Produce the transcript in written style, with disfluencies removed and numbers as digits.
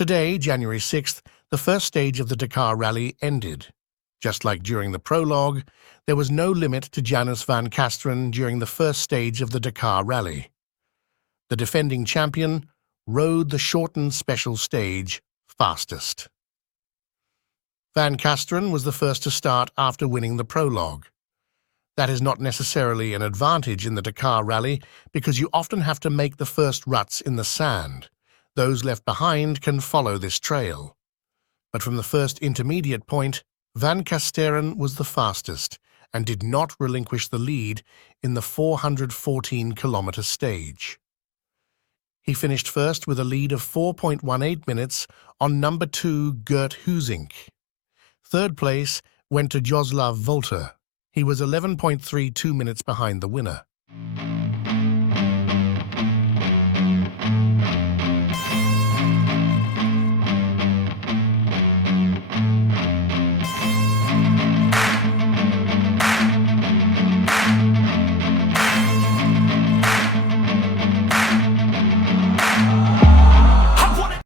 Today, January 6th, the first stage of the Dakar Rally ended. Just like during the prologue, there was no limit to Janus van Kasteren during the first stage of the Dakar Rally. The defending champion rode the shortened special stage fastest. Van Kasteren was the first to start after winning the prologue. That is not necessarily an advantage in the Dakar Rally because you often have to make the first ruts in the sand. Those left behind can follow this trail. But from the first intermediate point, Van Kasteren was the fastest and did not relinquish the lead in the 414-kilometer stage. He finished first with a lead of 4.18 minutes on number 2 Gert Huzink. Third place went to Jroslav Valtr. He was 11.32 minutes behind the winner.